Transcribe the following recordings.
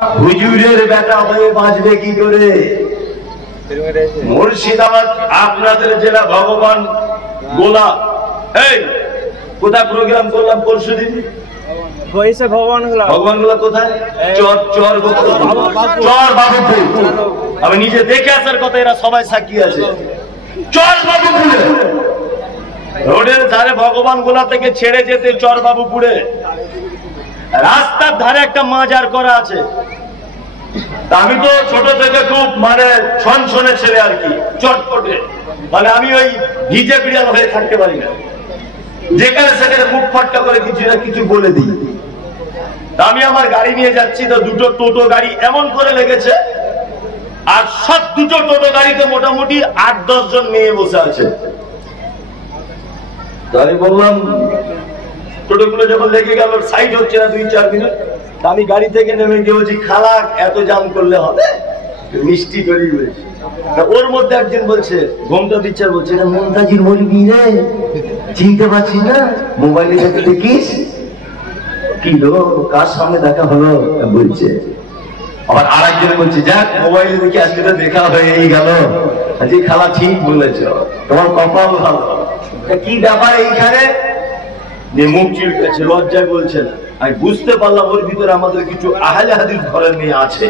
হুজুরের বেটা হয়ে বাঁচবে কি করে? মুর্শিদাবাদ আপনাদের জেলা ভগবান গোলা। এই কোথায় প্রোগ্রাম করলাম পরশুদিন? ভগবানগুলা কোথায়? চর বাবুপুর। আমি নিজে দেখে আসার কথা, এরা সবাই সাক্ষী আছে। চর বাবুপুরে রোডের ধারে ভগবানগোলা থেকে ছেড়ে যেতে চর বাবুপুরে রাস্তার ধারে একটা মাজার করা আছে। আমি তো ছোট থেকে খুব ছনছনে ছেলে আর কি, চটপটে, আমি ওই ভিজে বিড়াল হয়ে থাকতে পারি না, যেখানে সেখানে মুখ ফাট্টা করে কিছু না কিছু বলে দিই। আমি আমার গাড়ি নিয়ে যাচ্ছি, তো দুটো টোটো গাড়ি এমন করে লেগেছে, আর সব দুটো টোটো গাড়িতে মোটামুটি 8-10 জন মেয়ে বসে আছে। আমি বললাম, টোটোগুলো যখন লেগে গেল, সাইড হচ্ছে না 2-4 মিনিট, আমি গাড়ি থেকে নেমে গিয়ে বলছি, খালা এত জাম করলে হবে? মিষ্টি করি বলছি। ওর মধ্যে একজন বলছে, ঘুমটা দিচ্ছে, বলছে না মমতাজির বলবি রে, চিনতে পারছি না, মোবাইলে যাতে দেখিস। কি লো, কার সামনে দেখা হলো বলছে। আবার আরেকজন বলছে, যাক মোবাইলে দেখে আজকে তো দেখা হয়েই গেল। আজকে খালা ঠিক বলেছ, তোমার কপাল ভালো। কি ব্যাপার এইখানে? যে মুখ চিলকাচ্ছে, লজ্জায় বলছে না। আমি বুঝতে পারলাম ওর ভিতরে আমাদের কিছু আহলে হাদিস ঘরের মেয়ে আছে।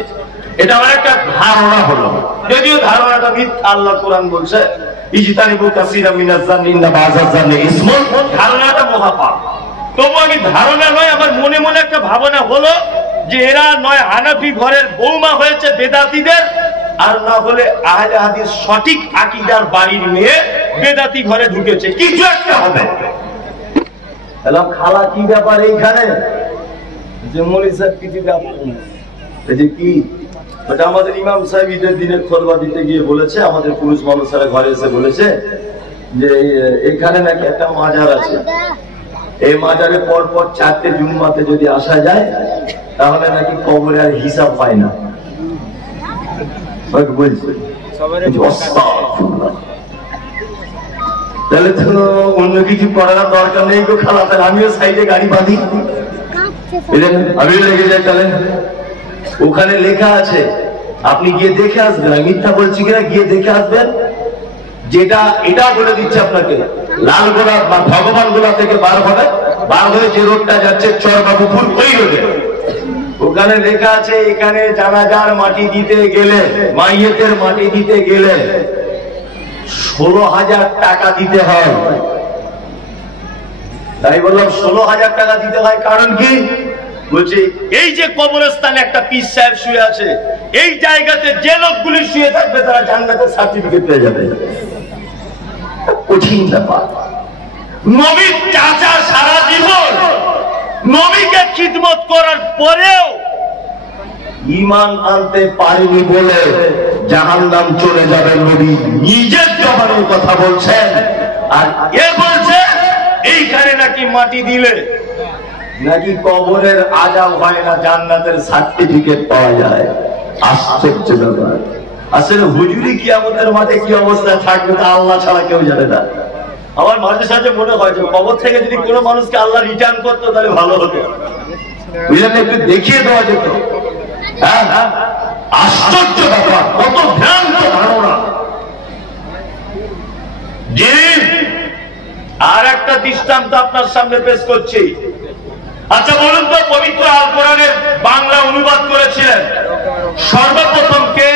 এটা আমার একটা ধারণা হলো, যদিও ধারণাটা মিথ্যা। আল্লাহ কোরআন বলছে, ইজতানিবু কাসীরাম মিনাজ জান্নি ইন্না বাযাজ জান্নি ইসমুন। ধারণাটা মহাপাপ। তবু আমি ধারণা নয়, আমার মনে মনে একটা ভাবনা হলো যে এরা নয় হানাফি ঘরের বৌমা হয়েছে বেদাতীদের, আর না হলে আহলে হাদিস সঠিক আকীদার বাড়ির মেয়ে বেদাতি ঘরে ঢুকেছে, কিছু একটা হবে। খালা কি ব্যাপার এইখানে? কিছু ব্যাপার কি? ওটা আমাদের ইমাম সাহেব ঈদের দিনের খোদবা দিতে গিয়ে বলেছে, আমাদের পুরুষ মানুষেরা ঘরে এসে বলেছে যে এখানে নাকি একটা মাজার আছে, এই মাজারে পর পর 4টে জুম্মাতে যদি আসা যায় তাহলে নাকি কবরে আর হিসাব পায় না। বলছে তাহলে তো অন্য কিছু করার দরকার নেই গো খালা, তাহলে আমিও সাইডে গাড়ি বাঁধি, আমিও লেগে যাই। তাহলে ওখানে লেখা আছে, আপনি গিয়ে দেখে আসবেন। আমি মিথ্যা বলছি কিনা, গিয়ে দেখে আসবেন। যেটা এটা বলে দিচ্ছে আপনাকে, লালগোলা বা ভগবানগোলা থেকে বার হয়ে যে রোডটা যাচ্ছে চর বাবুপুর, ওই রোডে ওখানে লেখা আছে, এখানে জানাজার মাটি দিতে গেলে, মাইয়েতের মাটি দিতে গেলে 16,000 টাকা দিতে হয়। তাই বললাম 16,000 টাকা দিতে হয়, কারণ কি? বলছি এই যে কবরস্থানে একটা পীর সাহেব শুয়ে আছে, এই জায়গাতে যে লোকগুলি শুয়ে থাকবে তারা জান্নাতের সার্টিফিকেট পেয়ে যাবে। কঠিন ব্যাপার। নবীর চাচা সারা জীবন নবীকে খিদমত করার পরেও ঈমান আনতে পারেনি বলে জাহান্নাম চলে যাবে। নবী নিজের জবানে কথা বলছেন, আর এ বলছে এইখানে নাকি মাটি দিলে নাকি কবরের আযাব হয় না, জান্নাতের সার্টিফিকেট পাওয়া যায়। আশ্চর্য ব্যাপার। আসলে হুজুরি কিয়ামতের মাঠে কি অবস্থায় থাকবে তা আল্লাহ ছাড়া কেউ জানে না। আমার মাঝে সাঝে মনে হয় যে কবর থেকে যদি কোনো মানুষকে আল্লাহ রিটার্ন করতো তাহলে ভালো হতো, বুঝলেন, একটু দেখিয়ে দেওয়া যেত। হ্যাঁ, আশ্চর্য ব্যাপার, কত ভ্রান্ত ধারণা। আর একটা দৃষ্টান্ত আপনার সামনে পেশ করছি। আচ্ছা বলুন তো, পবিত্র আল কোরআনের বাংলা অনুবাদ করেছিলেন সর্বপ্রথম কে?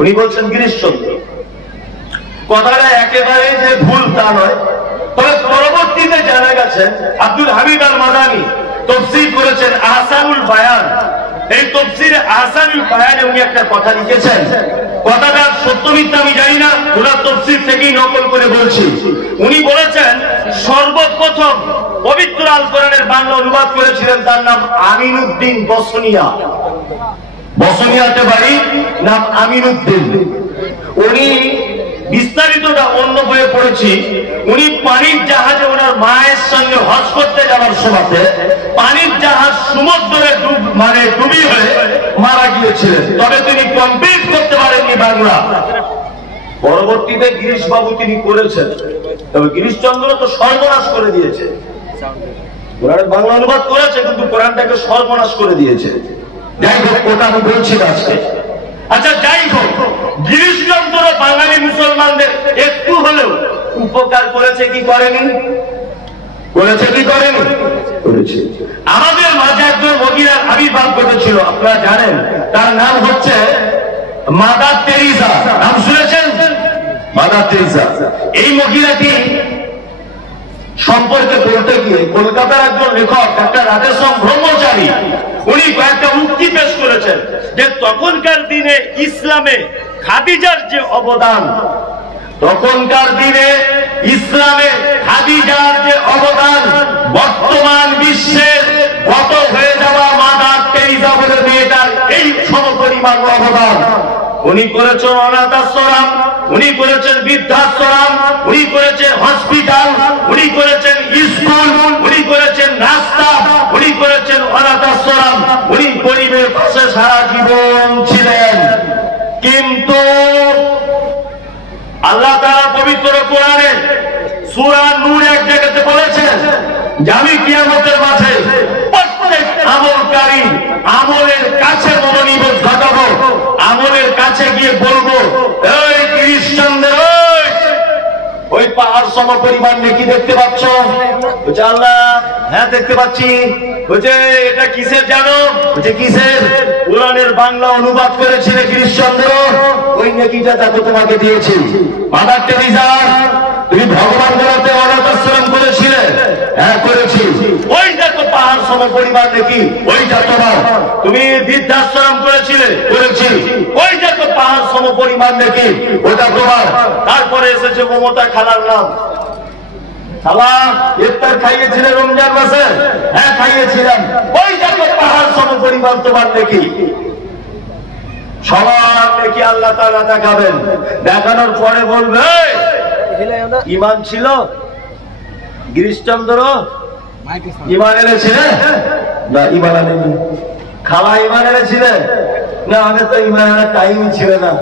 উনি বলছেন গিরিশচন্দ্র। কথাটা একেবারে যে ভুল তা নয়, তবে পরবর্তীতে জানা গেছে আব্দুল হামিদ আল মাদানী তাফসীর করেছেন আহসানুল বায়ান। এই তাফসীরে আহসানুল বায়ানে উনি একটা কথা লিখেছেন, কথাটা সত্য মিথ্যা আমি জানি না, ওনার তাফসীর থেকেই নকল করে বলছি। উনি বলেছেন সর্বপ্রথম পবিত্র আল কোরআনের বাংলা অনুবাদ করেছিলেন, তার নাম আমিনউদ্দিন বসনিয়া। বসনিয়াতে বাড়ি, নাম আমিনউদ্দিন। উনি বিস্তারিতটা অন্য বইয়ে পড়েছি। উনি পানির জাহাজে ওনার মায়ের সঙ্গে হজ করতে যাওয়ার সময় পানির জাহাজ সমুদ্রে ডুবি হয়ে মারা গিয়েছিলেন, তবে তিনি কমপ্লিট করতে পারেননি বাংলা। পরবর্তীতে গিরিশ বাবু তিনি করেছেন, তবে গিরিশচন্দ্র তো সর্বনাশ করে দিয়েছে। কোরআনের বাংলা অনুবাদ করেছে কিন্তু কোরআনটাকে সর্বনাশ করে দিয়েছে। যাই হোক, ওটা আমি বলছি আজকে। আচ্ছা যাই হোক, গিরিশচন্দ্র বাঙালি মুসলমানদের একটু হলেও উপকার করেছে কি করেনি? করেছে কি করেনি? করেছে। আমাদের মাঝে একজন মহিলার আবির্ভাব ঘটেছিল, আপনারা জানেন, তার নাম হচ্ছে মাদার তেরেসা। নাম শুনেছেন? Mother Teresa. এই মহিলাটি সম্পর্কে বলতে গিয়ে কলকাতার একজন লেখক, একটা রাধেশ্যাম ব্রহ্মচারী, উনি কয়েকটা উক্তি পেশ করেছেন যে তখনকার দিনে ইসলামে খাদিজার যে অবদান, তখনকার দিনে ইসলামে খাদিজার যে অবদান, বর্তমান বিশ্বের গত হয়ে যাওয়া মাদার তেরেসা বলে মেয়েটার এই সমপরিমাণ অবদান। উনি করেছেন অনাথ আশ্রম, উনি করেছেন বৃদ্ধাশ্রম, উনি করেছেন হসপিটাল, উনি করেছেন স্কুল, উনি করেছেন রাস্তা, উনি করেছেন অনাথ আশ্রম, উনি গরিবের পাশে সারা জীবন ছিলেন। কিন্তু আল্লাহ তাআলা পবিত্র কোরআনে সূরা নূর এক জায়গাতে বলেছেন যে আমি কিয়ামতের মাঠে প্রত্যেক আমলকারী আমলের কাছে মনোনিবেশ ঘটাবো, আমলের কাছে গিয়ে বলবো, এই খ্রিস্টানদের ওই পাহাড় সম পরিমাণ নেকি দেখতে পাচ্ছ? বলছে আল্লাহ হ্যাঁ দেখতে পাচ্ছি। বলছে এটা কিসের জানো? বলছে কিসের? কোরআনের বাংলা অনুবাদ করেছিলে খ্রিস্টানদের, ওই নেকিটা দেখো তোমাকে দিয়েছি। মাদার তেরেসা, তুমি ভগবান গলাতে অনাথ আশ্রম করেছিলে? হ্যাঁ করেছি। ওই দেখো পাহাড় সম পরিমাণ নেকি, ওইটা তোমার। তুমি বৃদ্ধাশ্রম করেছিলে? করেছি। ওই দেখো পাহাড় সম পরিমাণ নেকি, ওটা তোমার। তারপরে এসেছে মমতা খালার নাম। খালা ইফতার খাইয়েছিলেন রমজান মাসে? হ্যাঁ খাইয়েছিলাম। ওই দেখো পাহাড় সম পরিমাণ তোমার নেকি। সবার নেকি আল্লাহ তাআলা দেখাবেন। দেখানোর পরে বলবে ইমান ছিল গিরিশচন্দ্র? ইমান এনেছিলেন? না ইমান আনেনি। খালা ইমান এনেছিলেন? না আমি তো ইমান আনার টাইম ছিল না,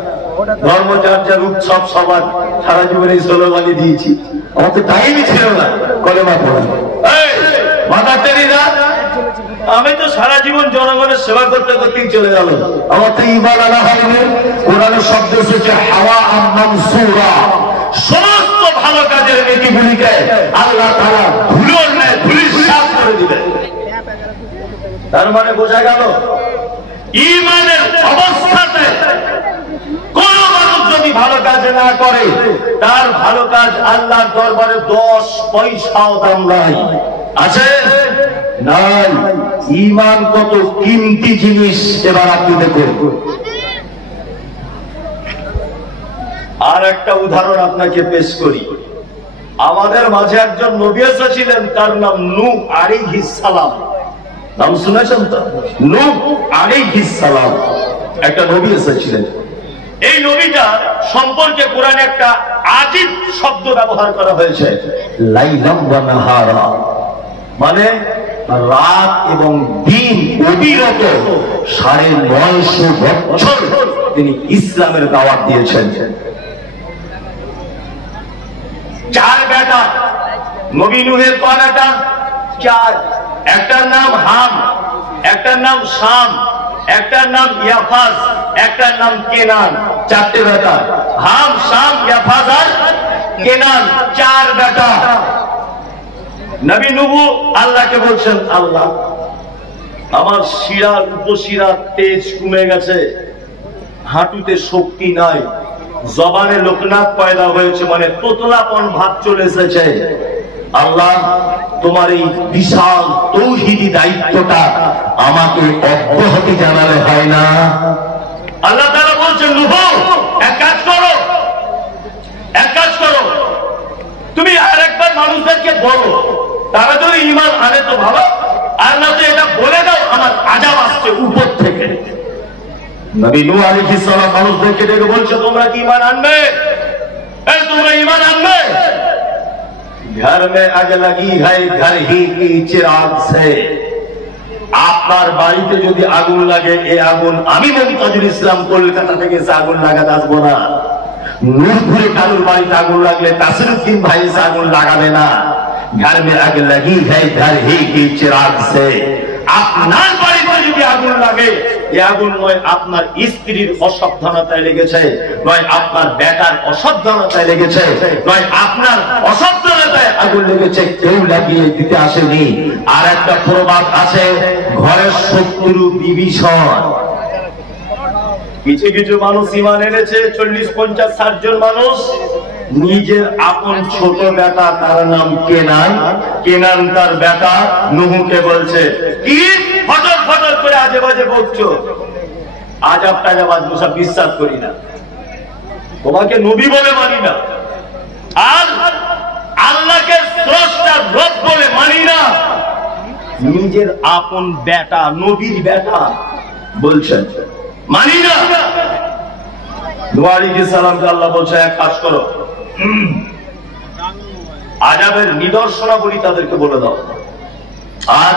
ধর্মচর্চার উৎসব সবার সারা জীবনে সোলবানি দিয়েছি, আমার তো টাইমই ছিল না কলেমা পড়া। মাদার তেরেসা, আমি তো সারা জীবন জনগণের সেবা করতে করতেই চলে গেল, আমার তো ইমান আনা হয়নি। কোরআনের শব্দ এসেছে হাওয়া মানসুরা, সমস্ত ভালো কাজের নেকিগুলিকে আল্লাহ তাআলা ধুলোর ন্যায় ধূলিসাৎ করে দিবেন। তার মানে বোঝা গেল ঈমানের অবস্থাতে কোন মানুষ যদি ভালো কাজ না করে, তার ভালো কাজ আল্লাহর দরবারে 10 পয়সাও দাম নাই। আছে? নাই। ঈমান কত কিমতি জিনিস, এবার আপনি দেখুন। আর একটা উদাহরণ আপনাকে পেশ করি। আমাদের মাঝে একজন নবী এসেছিলেন, তার নাম নূহ আলাইহিস সালাম। নাম শুনেছেন তো? নূহ আলাইহিস সালাম একটা নবী এসেছিলেন। এই নবীটা সম্পর্কে কোরআনে একটা আজীব শব্দ ব্যবহার করা হয়েছে, লাইলাম ওয়া নাহারা, মানে রাত এবং দিন অবিরত 950 বছর তিনি ইসলামের দাওয়াত দিয়েছেন। 4 বেটা নবী নূহের কয়টা? 4। একটার নাম হাম, একটার নাম শাম, একটার নাম ইয়াফাজ, একটার নাম কেনান। 4টে বেটা, হাম শাম ইয়াফাজ আর কেনান, 4 বেটা। নবী নূহ আল্লাহকে বলছেন, আল্লাহ আমার শিরার উপশিরার তেজ কমে গেছে, হাঁটুতে শক্তি নাই, জবানে লোকনাথ পয়দা হয়েছে, মানে তোতলাপন ভাব চলে এসেছে। আল্লাহ তোমার এই বিশাল তৌহিদি দায়িত্বটা আমাকে অব্যাহতি জানালে হয় না? আল্লাহ তাআলা বলছেন, নূহ এক কাজ করো, তুমি আরেকবার মানুষদেরকে বলো, তারা যদি ঈমান আনে তো ভালো, আর না তো এটা বলে দাও আমার আযাব আসছে উপর থেকে। নবী নূহ আলাইহিস সালাম মানুষদেরকে ডেকে বলছে, তোমরা কি ঈমান আনবে? তোমরা ঈমান আনবে? घर में आग लगी है घर ही की चिराग से, আপনার বাড়িতে যদি আগুন লাগে, এই আগুন আমি মমতাজুল ইসলাম কলকাতা থেকে এসে আগুন লাগাতে আসবো না। নূরপুরে কারুর বাড়িতে আগুন লাগলে তাসিরউদ্দিন ভাই এসে আগুন লাগাবে না। घर में आग लगी है घर ही की चिराग से, আপনার বাড়িতে যদি আগুন লাগে এই আগুন নয় আপনার স্ত্রীর অসাবধানতায় লেগেছে, নয় আপনার বেটার অসাবধানতায় লেগেছে, নয় আপনার অসাবধানতায় আগুন লেগেছে, কেউ লাগিয়ে দিতে আসেনি। আর একটা প্রবাদ আছে, ঘরের শত্রু বিভীষণ। কিছু কিছু মানুষ ঈমান এনেছে, 40-50-60 জন মানুষ, নিজের আপন ছোট বেটা, তার নাম কেনান। কেনান তার বেটা নুহুকে বলছে, কি ফটর ফটর করে আজে বাজে বকছো, আজাব টাজাব সব বিশ্বাস করি না, তোমাকে নবী বলে মানি না, আর আল্লাহকে স্রষ্টা রব বলে মানি না। নিজের আপন বেটা, নবীর বেটা বলছেন মানি না। নূহ আলাইহিস সালামকে আল্লাহ বলছে, এক কাজ করো, আযাবের নিদর্শনাবলী তাদেরকে বলে দাও, আর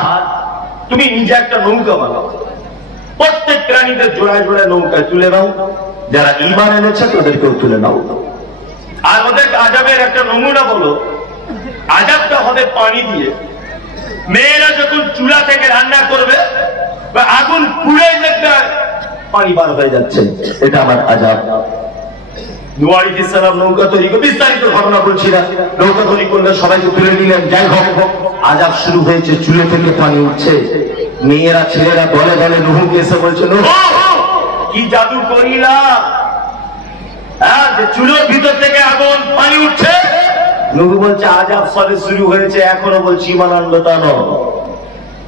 তুমি নিজে একটা নৌকা বানাও, প্রত্যেক প্রাণীদের জোড়ায় জোড়ায় নৌকায় তুলে নাও, যারা ঈমান এনেছে তাদেরকেও তুলে নাও। আর ওদের আযাবের একটা নমুনা বলো, আযাবটা হবে পানি দিয়ে। মেয়েরা যখন চুলা থেকে রান্না করবে, আগুন পুড়ে দেখবে পানি বার হয়ে যাচ্ছে, এটা আমার আযাব। নূহ আলাইহিস সালাম নৌকা তৈরি করে, বিস্তারিত ঘটনা বলছি না, নৌকা তৈরি করলে সবাইকে তুলে নিলেন। যাই হোক, আযাব শুরু হয়েছে, চুলে থেকে পানি উঠছে। মেয়েরা ছেলেরা বলে বলে নূহকে এসে বলছে, নূহ কি জাদু করিলা, যে চুলোর ভিতর থেকে আগুন পানি উঠছে। নূহ বলছে, আযাব সবে শুরু হয়েছে, এখনো বলছি ঈমান আনলো তা নয়।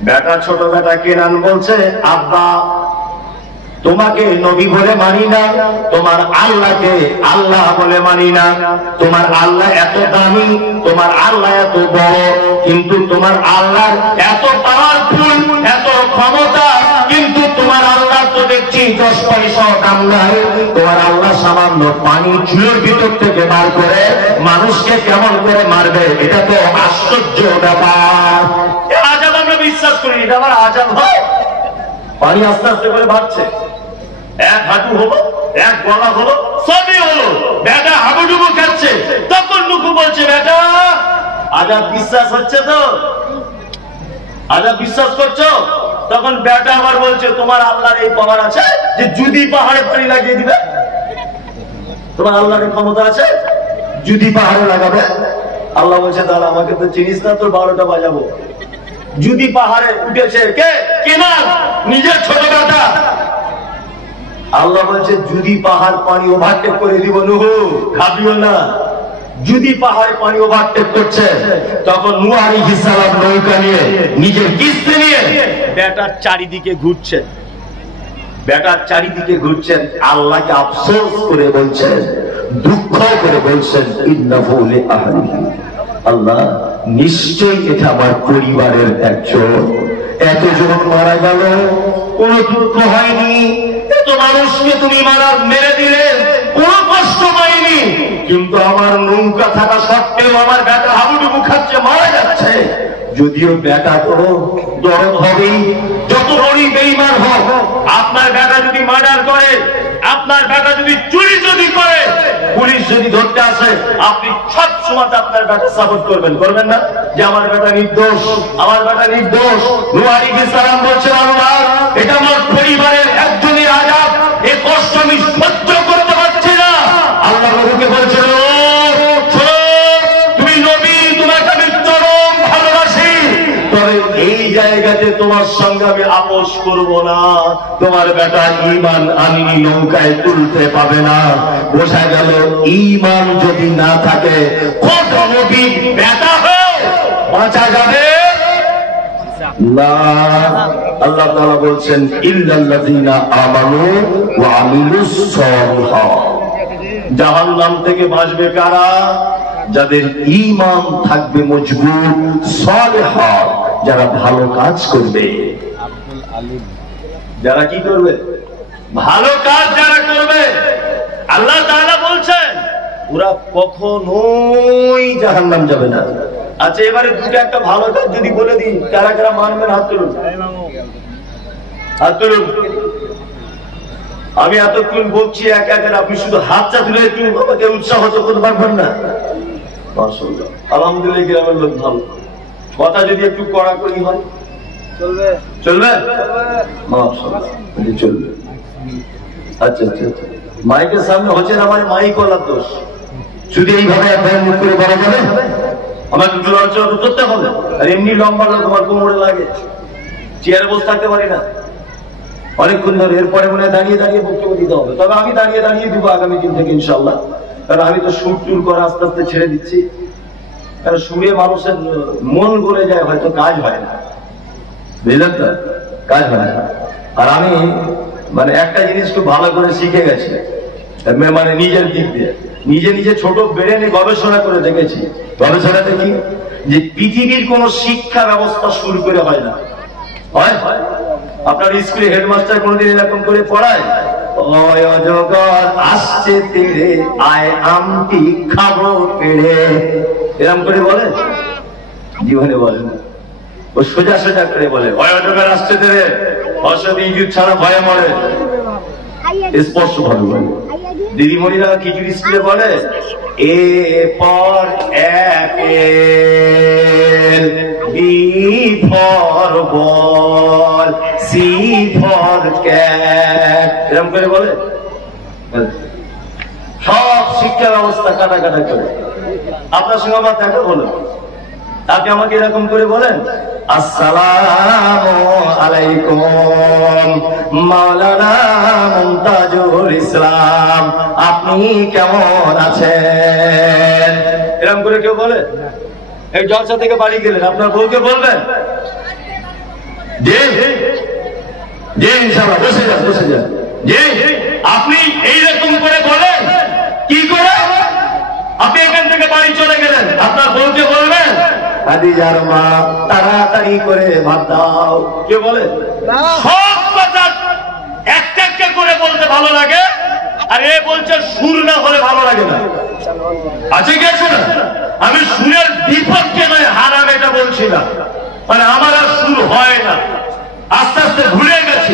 বেটা, ছোট বেটা কেনান বলছে, আব্বা তোমাকে নবী বলে মানি না, তোমার আল্লাহকে আল্লাহ বলে মানি না। তোমার আল্লাহ এত দামি, তোমার আল্লাহ এত বড়, কিন্তু তোমার আল্লাহর এত পাওয়ারফুল, এত ক্ষমতা, কিন্তু তোমার আল্লাহ তো দেখছি 10 পয়সা দাম নাই। তোমার আল্লাহ সামান্য পানি চুলের ভিতর থেকে বার করে মানুষকে কেমন করে মারবে, এটা তো আশ্চর্য ব্যাপার। আযাব আমরা বিশ্বাস করি, এটা আবার আযাব হয়। পানি আস্তে আস্তে করে বাড়ছে, এক হাঁটু হলো, এক গলা হলো, সবই হলো, বেটা হাবুডুবু খাচ্ছে। তখন নূহ বলছে, বেটা আযাব বিশ্বাস হচ্ছে তো, আযাব বিশ্বাস করছো? তখন বেটা আবার বলছে, তোমার আল্লাহর এই পাওয়ার আছে যে যদি পাহাড়ে পানি লাগিয়ে দিবে? তোমার আল্লাহর ক্ষমতা আছে যদি পাহাড়ে লাগাবে? আল্লাহ বলছে, তাহলে আমাকে তো চিনিস না, তোর 12টা বাজাবো। যদি পাহাড়ে উঠেছে কে? কেনান, নিজের ছোট বেটা। আল্লাহ বলছে, যদি পাহাড় পানি ওভারটেক করে দিব, নূহ খাবিও না। যদি পাহাড়ে পানি ওভারটেক করছে, তখন নূহ আলাইহিস সালাম নৌকা নিয়ে, নিজের কিস্তি নিয়ে বেটার চারিদিকে ঘুরছেন। বেটার চারিদিকে ঘুরছেন, আল্লাহকে আফসোস করে বলছেন, দুঃখ করে বলছেন, ইন্নাহু লিআহলিহি, আল্লাহ নিশ্চয়ই এটা আমার পরিবারের একজন। এতজন মারা গেল, কোন দুঃখ হয়নি। এত মানুষকে তুমি মেরে দিলে, কোন কষ্ট পাইনি। কিন্তু আমার নৌকা থাকা সত্ত্বেও আমার বেটা হাবুডুবু খাচ্ছে, মারা যাচ্ছে। যদিও বেটা তো দরদ হবেই, যত বড়ই বেঈমান হোক। আপনার বেটা যদি মার্ডার করে, আপনার বেটা যদি চুরি যদি করে, পুলিশ যদি ধরতে আসে, আপনি সব সময় আপনার বেটা সাপোর্ট করবেন, করবেন না? যে আমার বেটা নির্দোষ, আমার বেটা নির্দোষ। নূহ আলাইহিস সালাম বলছেন, আল্লাহ এটা আমার পরিবারের একজনের আযাব, এই কষ্ট আমি সহ্য করতে পারছি না। আল্লাহ নবীকে বলছেন, তুমি নবী, তোমাকে আমি চরম ভালোবাসি, তবে এই জায়গাতে তোমার সঙ্গে আমি আপোষ করব না। তোমার বেটা ঈমান আননি, নৌকায় তুলতে পাবে না। বোঝা গেল, ঈমান যদি না থাকে, কত নবী বেটা হয়ে বাঁচা যাবে না। আল্লাহ তাআলা বলছেন, ইল্লাল্লাযীনা আমানু ওয়া আমিলুস সালিহাত। জাহান্নাম থেকে বাঁচবে কারা? যাদের ঈমান থাকবে মজবুত, সালিহাত, যারা ভালো কাজ করবে। যারা কি করবে? ভালো কাজ যারা করবে। আল্লাহ তাআলা বলছেন, ওরা কখনোই জাহান্নাম যাবে না। আচ্ছা, এবারে দুটো একটা ভালো কাজ যদি বলে দিই, কারা কারা মানবেন? হাত তুলুন, হাত তুলুন। আমি এতক্ষণ বলছি একা একা, আপনি শুধু হাতটা তুলে একটু আমাকে উৎসাহ করতে পারবেন না? মাশাআল্লাহ, আলহামদুলিল্লাহ, গ্রামের লোক ভালো। কথা যদি একটু কড়াকড়ি হয়, চলবে চলবে চলবে। আচ্ছা আচ্ছা, মাইকের সামনে হচ্ছে না আমার মাইক ওলার দোষ। শুধু এইভাবে একবার মুখ করে বলা যাবে? আমাকে একটু লড়চড়া করতে হবে। আর এমনি লম্বা লোক আমার কোমরে লাগে, চেয়ারে বসে থাকতে পারি না অনেকক্ষণ ধরে। এরপরে মনে হয় দাঁড়িয়ে দাঁড়িয়ে বক্তব্য দিতে হবে। তবে আমি দাঁড়িয়ে দাঁড়িয়ে দিব আগামী দিন থেকে ইনশাল্লাহ। কারণ আমি তো সুর টুর করে আস্তে আস্তে ছেড়ে দিচ্ছি। কারণ সুরে মানুষের মন গলে যায়, হয়তো কাজ হয় না, বুঝলেন তো? কাজ হয় না। আর আমি মানে একটা জিনিস খুব ভালো করে শিখে গেছি, মানে নিজের দিক দিয়ে নিজে নিজে ছোট বেড়ে নিয়ে গবেষণা করে দেখেছি। গবেষণা দেখি যে পৃথিবীর কোন শিক্ষা ব্যবস্থা শুরু করে হয় না। হয় আপনার স্কুলে হেডমাস্টার কোনদিন এরকম করে পড়ায়, অজগর আসছে তেরে আয় আমটি খাবো পেড়ে, এরকম করে বলে? জীবনে বলে না। ও সোজা সোজা করে বলে অজগর আসছে তেরে অসবি ইঁদুর ছাড়া ভয়ে মরে, স্পষ্ট ভাবে বলে। দিদিমণিরা কিছু স্কুলে বলে A for apple, B for ball, C for cat, এরকম করে বলে। সব শিক্ষা ব্যবস্থা কাটা কাটা করে। আপনার সঙ্গে আমার দেখা হলো, আপনি আমাকে এরকম করে বলেন আসসালামু আলাইকুম মাওলানা মুমতাজুল ইসলাম, আপনি কেমন আছেন? এরকম করে কেউ বলে? এই জলসা থেকে বাড়ি গেলেন, আপনার বউকে বলবেন যে ইনশাআল্লাহ বসে যান বসে যান, যে আপনি এইরকম করে বলেন? কি করে? আপনি এখান থেকে বাড়ি চলে গেলেন, আপনার বউকে বলবেন খাদিজার মা তাড়াতাড়ি করে ভাত দাও, কে বলে? সব কথা একটা একটা করে বলতে ভালো লাগে, আর এ বলছে সুর না হলে ভালো লাগে না। আছে কি আছে না? আমি সুরের বিপক্ষে নয়, হারাম এটা বলছি না, মানে আমার আর সুর হয় না, আস্তে আস্তে ভুলে গেছি।